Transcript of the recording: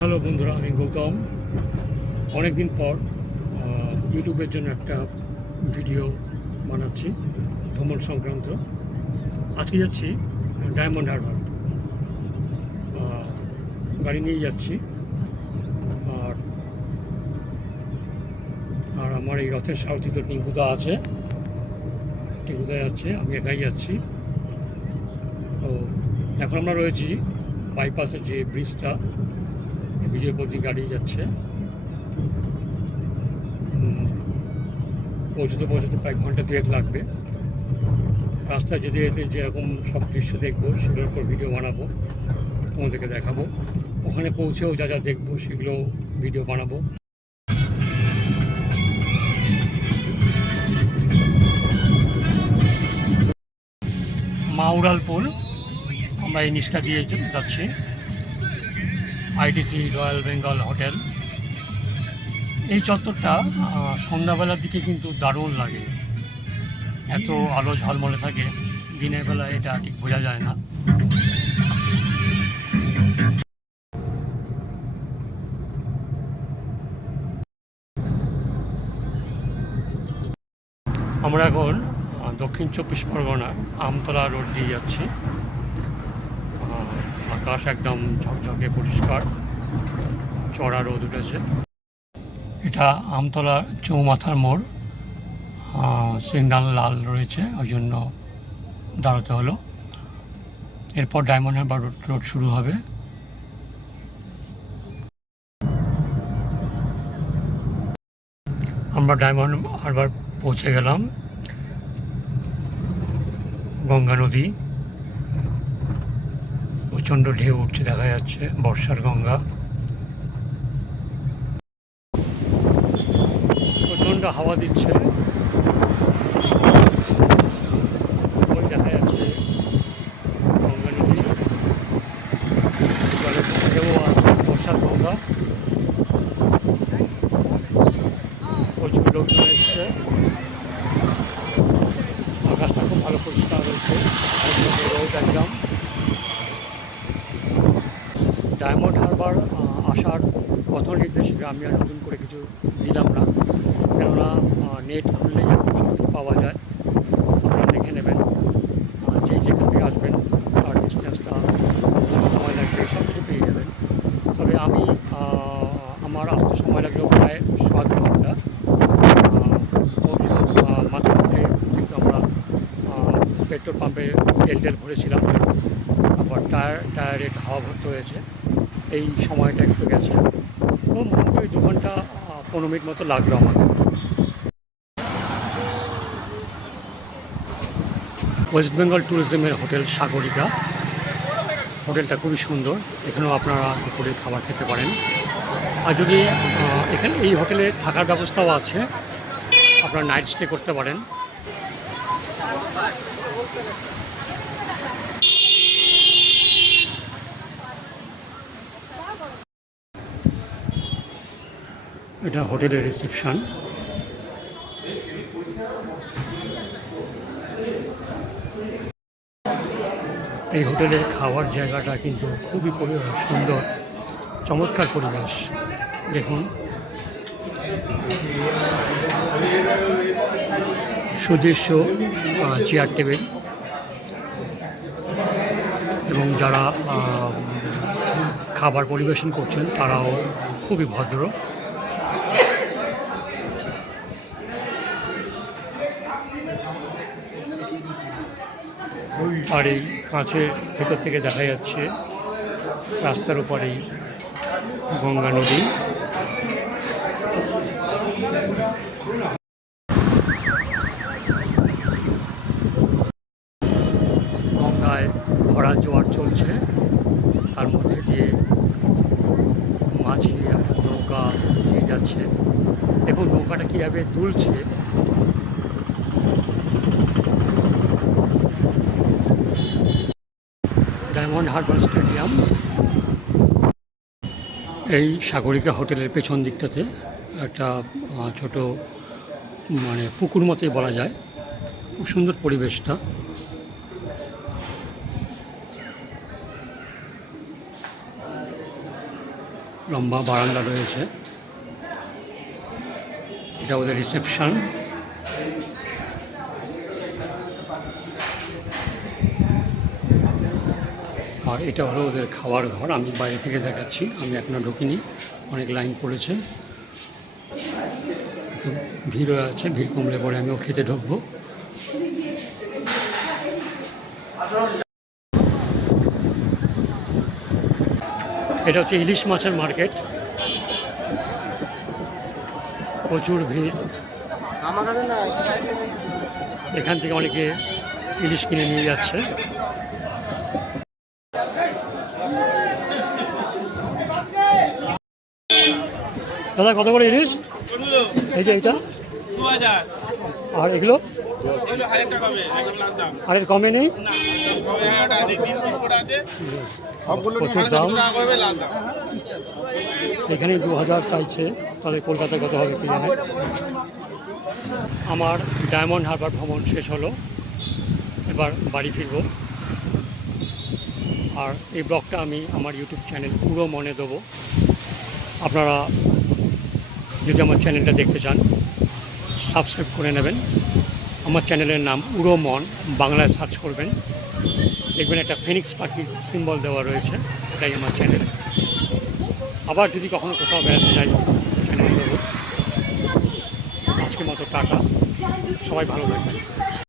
Hello বন্ধুরা, আমি গৌতম। অনেক দিন পর ইউটিউবের জন্য একটা ভিডিও বানাচ্ছি ভ্রমণ সংক্রান্ত। আজকে যাচ্ছি ডায়মন্ড হারবার। গাড়ি নিয়ে যাচ্ছি। আর আর আমার এই রথের সারথি তো টিঙ্কুদা আছে, টিঙ্কুদা যাচ্ছে, আমি একাই যাচ্ছি। তো এখন আমরা রয়েছি বাইপাসের যে ব্রিজটা, ব্রিজের প্রতি গাড়ি যাচ্ছে। পৌঁছতে প্রায় ঘন্টা দুয়েক লাগবে। রাস্তায় যেতে যেতে যেরকম সব দৃশ্য দেখবো সেগুলোর উপর ভিডিও বানাবো, তোমাদেরকে দেখাবো। ওখানে পৌঁছেও যা যা দেখবো সেগুলো ভিডিও বানাবো। মাউরাল পোল, আমরা এই নিচটা দিয়ে যাচ্ছি। ITC royal Bengal hotel. এই চত্বরটা সন্ধ্যাবেলার দিকে কিন্তু দারুণ লাগে, এত আলো ঝলমলে থাকে। দিনের বেলা এটা ঠিক বোঝা যায় না। আমরা এখন দক্ষিণ 24 পরগনার আমতলা রোড দিয়ে যাচ্ছি। আকাশ একদম ঝকঝকে পরিষ্কার, চড়া রোদ উঠেছে। এটা আমতলা চৌমাথার মোড়, সিগন্যাল লাল রয়েছে, ওই জন্য দাঁড়াতে হলো। এরপর ডায়মন্ড হারবার রোড শুরু হবে। আমরা ডায়মন্ড হারবার পৌঁছে গেলাম। গঙ্গা নদী, প্রচণ্ড ঢেউ উঠছে, দেখা যাচ্ছে বর্ষার গঙ্গা। প্রচণ্ড হাওয়া দিচ্ছে, ওই দেখা যাচ্ছে গঙ্গা নদী, জলের ঢেউ আছে, বর্ষার গঙ্গা। প্রচুর লোকজন এসছে, আকাশটা খুব ভালো পরিষ্কার রয়েছে, রোদ একদম। ডায়মন্ড হারবার আসার পথ নির্দেশিকা আমি আর নতুন করে কিছু দিলাম না, কেননা নেট খুললেই এখন সব কিছু পাওয়া যায়। আপনারা দেখে নেবেন, যেখান থেকে আসবেন তার ডিস্টেন্সটা, সময় লাগবে, সব কিছু পেয়ে যাবেন। তবে আমি আমার আসতে সময় লাগলো প্রায় 7 ঘন্টা। মাঝে মাঝে কিন্তু আমরা পেট্রোল পাম্পে তেল ভরেছিলাম, তারপর টায়ারে হাওয়া ভরতে হয়েছে, এই সময়টা একটু গেছে। তো মোটামুটি 2 ঘন্টা 15 মিনিট মতো লাগলো আমাদের। ওয়েস্ট বেঙ্গল ট্যুরিজমের হোটেল সাগরিকা, হোটেলটা খুবই সুন্দর। এখানেও আপনারা দুপুরে খাবার খেতে পারেন। আর যদি এখানে এই হোটেলে থাকার ব্যবস্থাও আছে, আপনারা নাইট স্টে করতে পারেন। এটা হোটেলের রিসেপশন। এই হোটেলের খাওয়ার জায়গাটা কিন্তু খুবই সুন্দর, চমৎকার পরিবেশ। দেখুন, সুদৃশ্য চেয়ার টেবিল, এবং যারা খাবার পরিবেশন করছেন তারাও খুবই ভদ্র। আর এই কাঁচের ভেতর থেকে দেখা যাচ্ছে রাস্তার উপরেই গঙ্গা নদী। গঙ্গায় ভরা জোয়ার চলছে, তার মধ্যে দিয়ে মাঝি নৌকা নিয়ে যাচ্ছে। দেখুন নৌকাটা কীভাবে দুলছে। Diamond Harbour stadium. এই সাগরিকা হোটেলের পেছন দিকটাতে একটা ছোট পুকুর মতোই বলা যায়, খুব সুন্দর পরিবেশটা। লম্বা বারান্দা রয়েছে। এটা ওদের রিসেপশন। আর এটা হলো ওদের খাওয়ার ঘর। আমি বাইরে থেকে দেখাচ্ছি, আমি এখনো ঢুকিনি, অনেক লাইন পড়েছে, একটু ভিড় হয়ে আছে। ভিড় কমলে পরে আমিও খেতে ঢুকবো। এটা হচ্ছে ইলিশ মাছের মার্কেট, প্রচুর ভিড়। এখান থেকে অনেকে ইলিশ কিনে নিয়ে যাচ্ছে। দাদা কত করে ইলিশ? এই যে এইটা 2000 আর এগুলো? এগুলো 1000 টাকা হবে, একদম লাস্ট দাম। আর এর কমে নেই? না, 1000 টাকা দিয়ে 3 পিস করে আছে, প্রচুর দাম। 1000 টাকা করবে লাস্ট দাম। এখানে 2000 চাইছে, তাহলে কলকাতায় কত হবে কি জানে। আমার ডায়মন্ড হারবার ভ্রমণ শেষ হলো, এবার বাড়ি ফিরবো। আর এই ব্লগটা আমি আমার ইউটিউব চ্যানেল পুরো মনে দেবো। আপনারা যদি আমার চ্যানেলটা দেখতে চান সাবস্ক্রাইব করে নেবেন। আমার চ্যানেলের নাম উড়ো মন, বাংলায় সার্চ করবেন, দেখবেন একটা ফিনিক্স পাখির সিম্বল দেওয়া রয়েছে, এটাই আমার চ্যানেল। আবার যদি কখনো কোথাও বেড়াতে যাই চ্যানেল দেবো। আজকের মতো টাটা, সবাই ভালো থাকবেন।